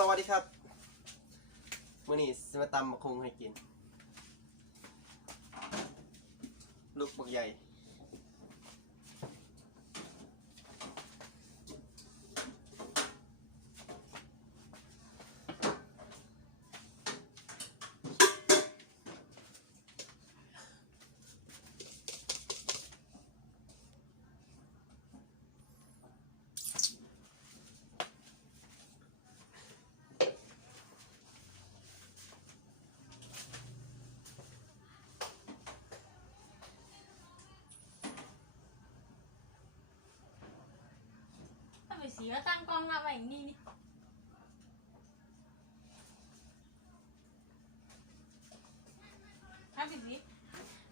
สวัสดีครับมื่อนี้สมาตำมะคงให้กิน ลูกบักใหญ่ สีก็ตั้งกล้องเอาไว้อย่างนี้นี่ถ้าไปสี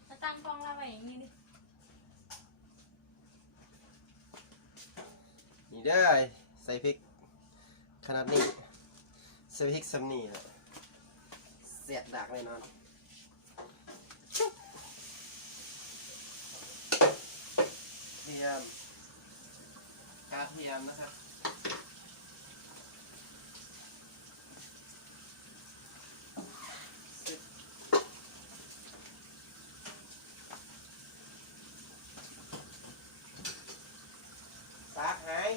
ก็ตั้งกล้องเอาไว้อย่างนี้นี่นี่ได้อใส่พริกขนาดนี้ ใส่พริกสำนีแหละเสียดดักเลยนอนเทียม กรพยายามนะครับ สากหาย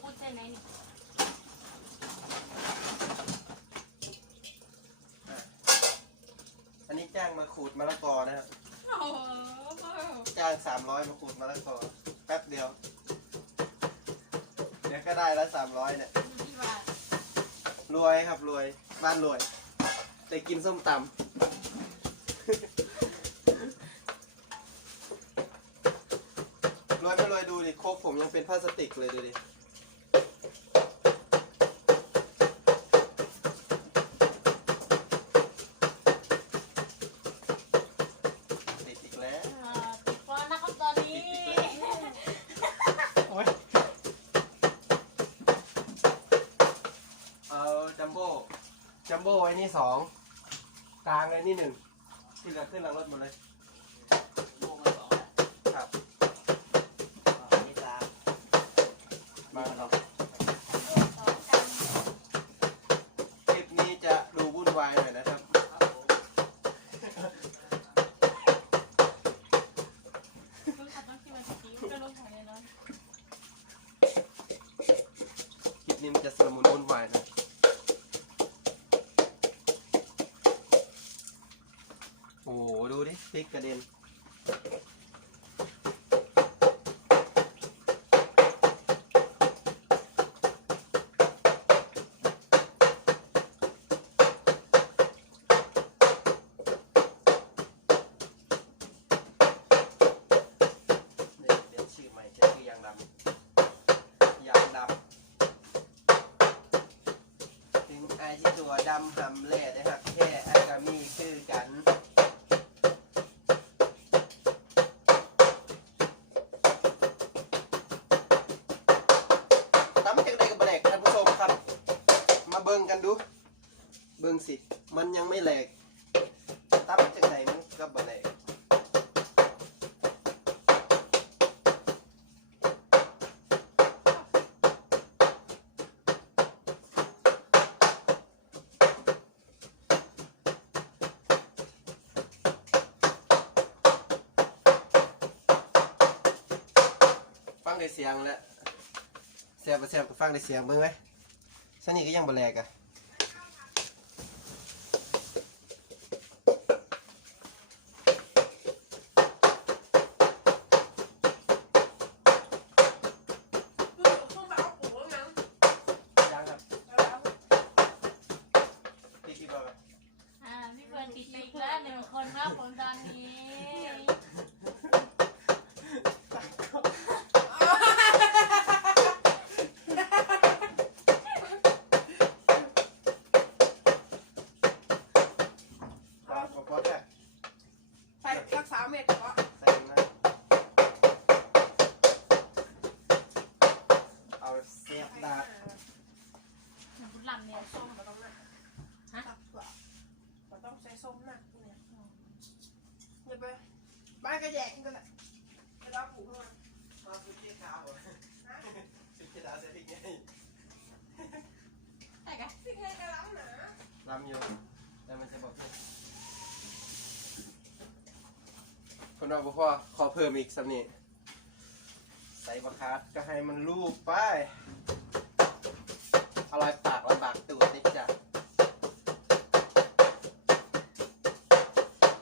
พูดใช่ไหมนี่ อันนี้จ้าง มาขูดมะละกอนะครับโอ้โหจ้างสามร้อยมาขูดมะละกอแป๊บเดียว เดี๋ยวก็ได้แล้วสามร้อยเนี่ยอยู่ที่บ้านรวยครับรวยบ้านรวย แต่กินส้มตำ รวยไม่รวยดูดิโคกผมยังเป็นพลาสติกเลยดูดิติดอีกแล้ว เอ่อติดฟอนนะครับตอนนี้ โอ๊ยเอาจัมโบ้ จัมโบ้ไว้นี่สอง กลางไว้ นี่หนึ่งที่เหลือขึ้นหลังรถหมดเลย ดิพริกกระเด็นเนี่ยเปลี่ยนชื่อใหม่ชื่อยางดำยางดำถึงไอายที่ตัวดำหำเล่ สิ มันยังไม่แหลกตำจังใดมันก็บ่แหลกฟังได้เสียงแล้วเสียบเสียบก็ฟังได้เสียงเบิ่งไหมสนี่ก็ยังบ่แหลกอะ เม็ดเพราเอาเสียบดาบบุญลำเนี่ยส้มมันต้องหนักฮะตับถั่วมันต้องใช้ส้มหนักเนี่ยเดี๋ยวไปบ้านก็แยกกันแหละไปรับผูกเข้ามา มาสุดที่ขาวสุดที่ดาวเสร็จไง แต่กะ สิ่งใดกระล้ำหนา ลำอยู่แต่มันจะบอกพี่ คนว่าบอกว่าขอเพิ่มอีกสำนีใส่บะคัดก็ให้มันลูบไปอร่อยปากลำบากตัวนิดจ้ะ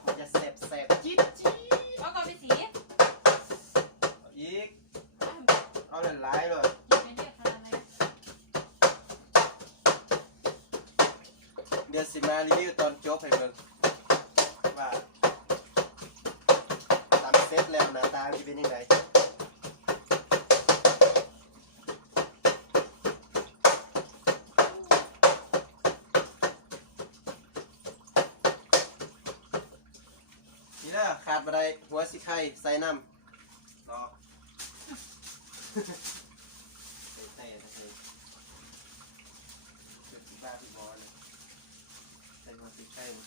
มันจะแสบแสบๆจี๊ดจี๊ดเอาก่อนไปสีอีก เอาหลายๆเลยไม่เรียกขนาดไหนเดี๋ยวสิมารีวิวตอนจบให้เบิ่ง ตามเซตแล้วหน้าตาจะเป็นยังไงนี่นะขาดบะไดหัวสิไข่ใส่น้ำรอ ใส่แต่นะใส่เกิดที่บ้านที่บอเลย ใส่หัวสิไข่มา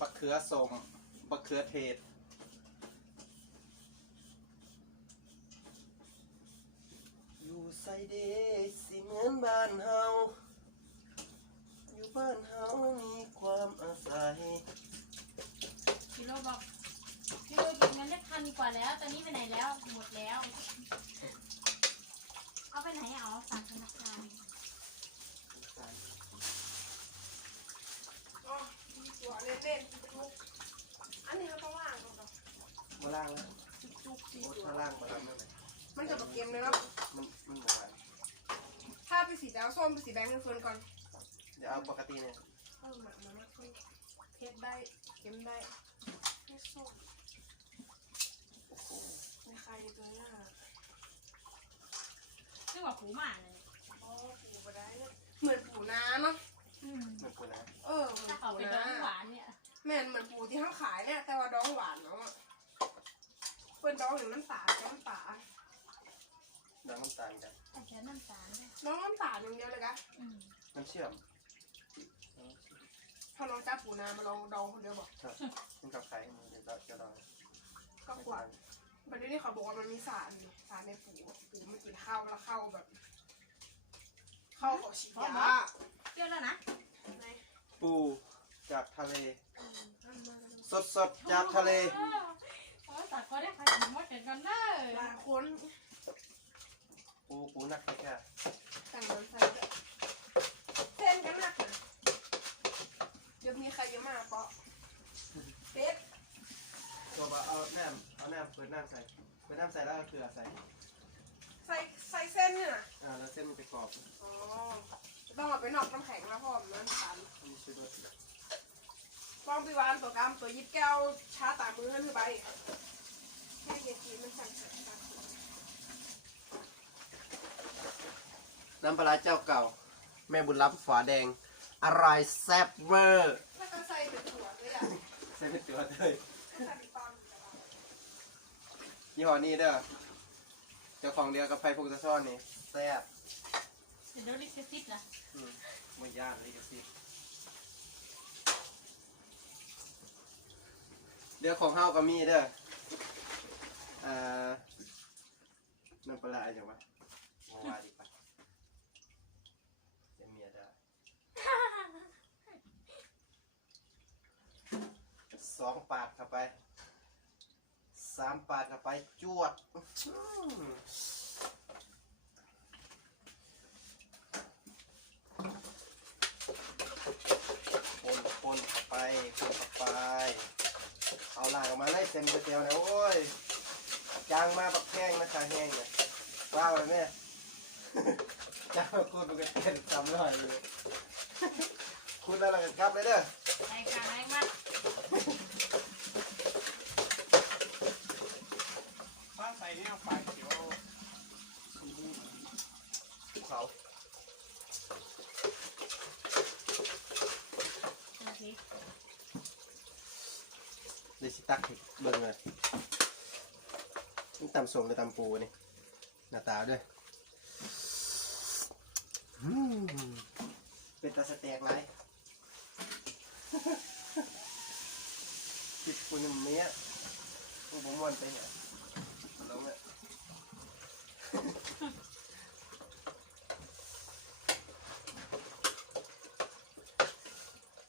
บัก เขือสมบักเขือเทศ อยู่ใส่เดสิเหมือนบ้านเฮา อยู่บ้านเฮามีความอาศัยกิโลบอกกิโลเก็บเงินได้พันกว่าแล้ว ตอนนี้ไปไหนแล้ว หมดแล้ว เอาไปไหนเอาฝากธนาคาร อ๋อดีกว่า เล่นเล่นจุกอันนี้เขาต้องล่างก่อนก่อนมาล่างแล้วจุกจุกดีโอ้กถ้าว่าล่างมาล่างไม่ไหวมันจะแบบเกมเลยครับมันมันหวานถ้าเป็นสีแดงส้มเป็นสีแดงเฟิร์นก่อนเดี๋ยวเอาปกติเนี่ยเออมามามาเพิ่มเทสได้เกมได้ไม่ส้มโอ้โหในใครตัวหน้าซึ่งว่าผูหมาเลยอ๋อปูไปได้เนี่ยเหมือนปูนาเนาะอืมมันกูนะเออเหมือนถ้าเขาปูเป็นนาน้องหวานเนี่ย แม่นเหมือนปูที่เขาขายเนี่ยแต่ว่าดองหวานเนาะเปิ้นดองอย่างน้ำตาลกับน้ำตาลน้ำน้ำตาลกันแต่แค่น้ำตาลด้วยน้องน้ำตาลอย่างเดียวเลยกะอืมน้ำเชื่อมถ้าลองจับปูนามาลองดองคนเดียวบอกครับกินกับไข่มือเดี๋ยวเราจะลองก็กว่าประเด็นนี้เขาบอกว่ามันมีสารนี่สารในปูปูมันกินข้าวแล้วเข้าแบบเข้าเขาฉีดยาเปรี้ยวแล้วนะในปู จากทะเลอืมอันนั้นสดสดๆจากทะเล โอ้ยตัดก็ได้ใครถึงมดเกิดกันเด้อหลายคนปูปูนักแค่แต่งมันใส่แบบเส้นกันหนักนะเดี๋ยวมีใครเยอะมากเปาะเป็ดตัวบ่เอาน้ำเอาน้ำเปิดน้ำใส่เปิดน้ำใส่แล้วเอาเกลือใส่ใส่ใส่เส้นเนี่ยนะอ่าแล้วเส้นมันจะกรอบอ๋อต้องเอาไปนอกน้ำแข็งนะพ่อมนน้ำตาลมีช่วยด้ว ยลองไปวานตัวกำตัวยิบแก้วช้าตามือขึ้นไปแค่เย็นทีมันสั่นเสร็จครับน้ำปลาร้าเจ้าเก่า แม่บุญรับฝาแดง อร่อยแซ่บเวอร์แล้วก็ใส่เป็นถั่วด้วยอะใส่เป็นตัวเลยใส่เป็นตอนแต่ว่ายี่ห้อนี้เด้อเจ้าของเดียวกับไฟพงตะซ่อนนี่แซ่บเดี๋ยวโดนลิขสิทธิ์นะอืมไม่ยากเลยก็สิเดี๋ยวของเฮาก็มีเด้ออ่าน้ำปลาร้าอย่างวะโมว่าดีกว่าเดี๋ยวเมียได้สองปาดเข้าไปสามปาดเข้าไปจวดอื้อหือคนคนเข้าไปคนเข้าไป เอาล่างออกมาเลยเต็มก๋วยเตี๋ยวนะโอ้ยจางมาปักแห้งนะขาแห้งเนี่ยว้าวเลยแม่จางมาคูดมันก็เต็มจำเลยอยู่คูดแล้วเราก็กลับเลยเด้อรายการแรงมากถ้าใส่เนี่ยไฟเขียว ภูเขา โอเค เดยวสิ ตักให้เบิ่งเลยนี่ตำส่งหรือตำปูนี่หน้าตาด้วยอืมเป็นตาสแต็กไรจิบคุณเมียกูบ่มวนไปเนี่ยลงเนี่ย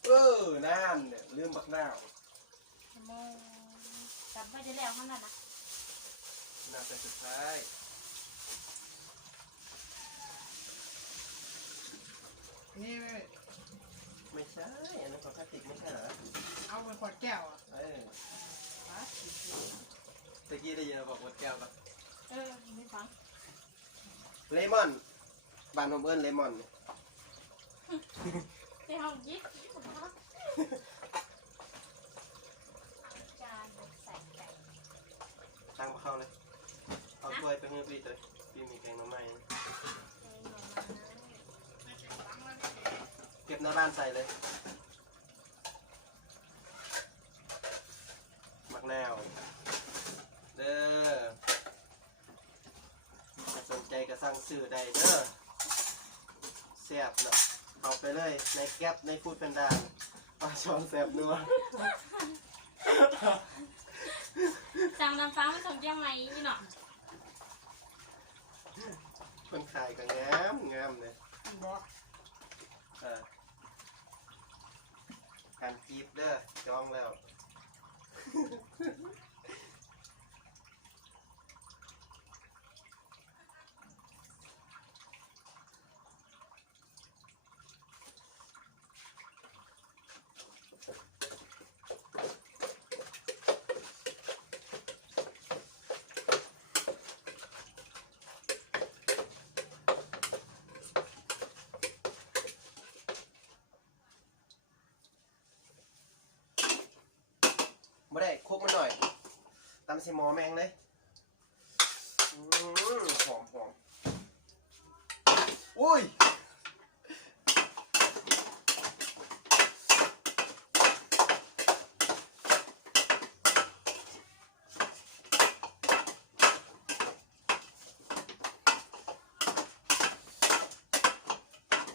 เออน้ำเนี่ยลืมบักน้าวโม กลับไปได้แล้วขนาดนะน้ำเป็นสุดท้ายนี่ไม่ไม่ใช่ อันนั้นของพลาสติกไม่ใช่เหรอ เอาเป็นขวดแก้วอะเออตะกี้ได้ยินเราบอกว่าแก้วปะเออไม่ฟัง เลมอนบานผมเอิ้นเลมอนเนี่ยในห้องยิบจานใส่ไก่ ตั้งมาเข้าเลย เอาถ้วยไปให้พี่เลยพี่มีแกงหน้ำไม้นะเองหน่อไม้เก็บหน้าบ้านใส่เลยมักแล้วเด้อถ้าสนใจก็สั่งซื้อได้เด้อแซ่บเนาะเอาไปเลยในแก๊ปในฟูดเป็นดานปลาช้อนแซ่บนัว สั่งน้ำฟ้ามาส่งเจียงใหม่นี่เนาะคนขายก็งามงามเลยบอกเออการจีบเด้อจองแล้ว ได้ครบมาหน่อยตำซีหมอแมงเลยหอมหอมอุ้ย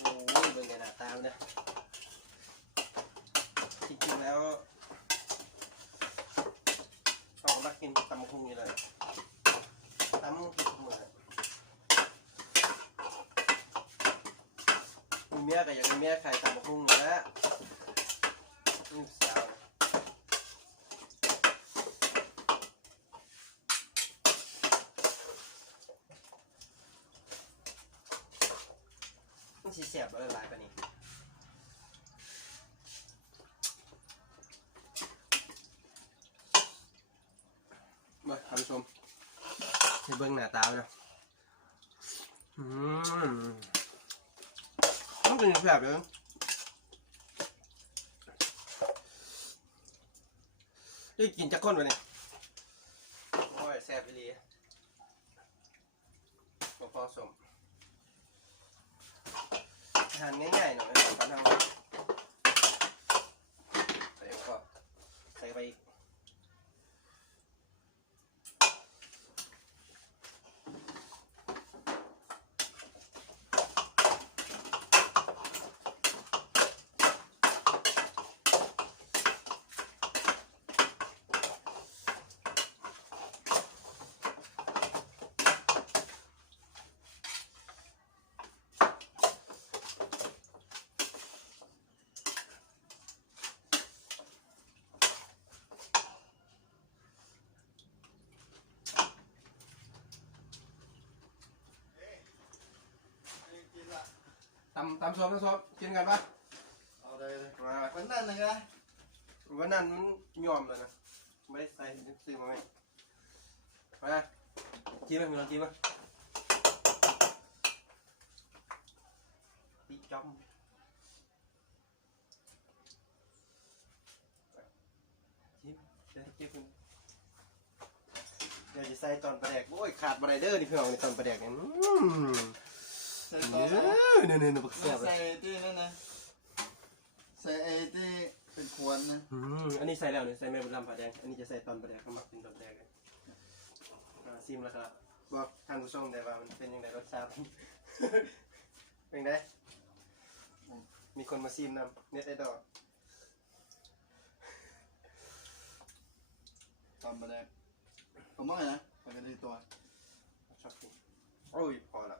โอ้ยเป็นไงหน้าตามเนี่ยจริงๆแล้ว รักกินตำคุงอยู่เลยตำกินทุกมื้อมีเมียก็อย่ากมีเมียใครตำคุงอยู่แล้วลูกสาวมันสีเสียบเลยหลายปาน มาท่านผู้ชมให้เบิ้งหน้าตามันนะอืมต้องกินแบบเดียวนี่กินจักคนวะเนี่ยโอ้ยแซ่บไปเลยพอสมอาหารง่ายๆหน่อยนะครับป้าทำใส่ก็ใส่ไปอีก ตำตำซ้อมตำซ้อมกินกันปะเอาเลยมาวันนั้นนะไงวันนั้นมันยอมเลยนะไม่ได้ใส่ซื้อมาไหมมากินไหมมึงลองกินไหมตีจอมจิ้มเดี๋ยวให้จิ้มคุณเดี๋ยวจะใส่ตอนประแดกโอ้ยขาดบะไรเดอร์นี่พี่น้องในตอนประแดกเนี่ย อืมใส่เนื้ต่ออเนื้อเนื้อเนื้อบักแซ่บเลยใส่ที่นั่นนะใส่ไอ้ที่เป็นขวดนะอืมอันนี้ใส่แล้วเนี่ยใส่แม่บุญรำผัดแดง อันนี้จะใส่ตอนผัดแดงเข้ามาเป็นตอนแดงกันอ่าซิมแล้วครับบอกท่านผู้ชมได้ว่ามันเป็นยังไงรสชาติ เป็นไงมีคนมาซีมนำเน็ตไอดอลทำไปเลยผมว่าไงนะไปกันดีตัวชอบกินโอ้ยพอละ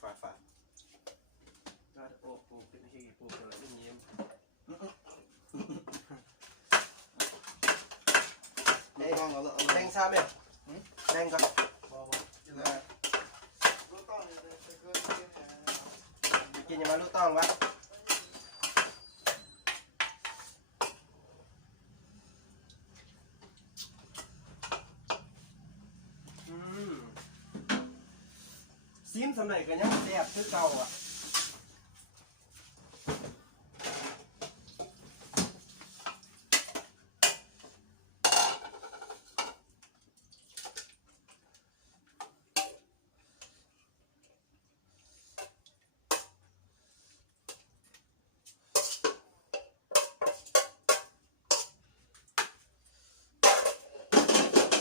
ฝาดฝาดก็โอ้ปู เป็นที่ปูเป็นอะไรไม่ยิ้มไม่ต้องเอาละเอา แด ละ งซาเมลแดงก่อน กินแล้วรู้ต้องเลยเลยเกินเกินแค่ กินอย่ามาลูกต้องวะอืมซีมสมัยกันยังแซ่บคือเก่าอะ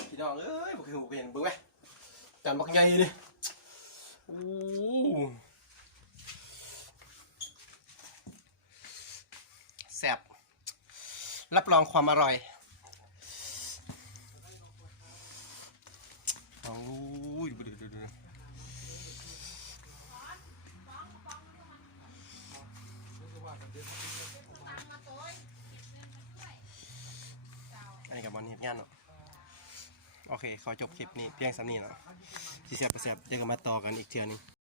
พี่น้องเอ้ยบ่เคยหูเห็นเบิ่งไหมจานบัก ใหญ่ดิโอ้แซ่บรับรองความอร่อยโอ้ยดูดิดูดิอันนี้กับบอลเฮ็ดงานเนาะโอเค ขอจบคลิปนี้เพียงสำนีเนาะ สิแซ่บประแซ่บเดี๋ยวก็มาต่อกันอีกเทื่อนึง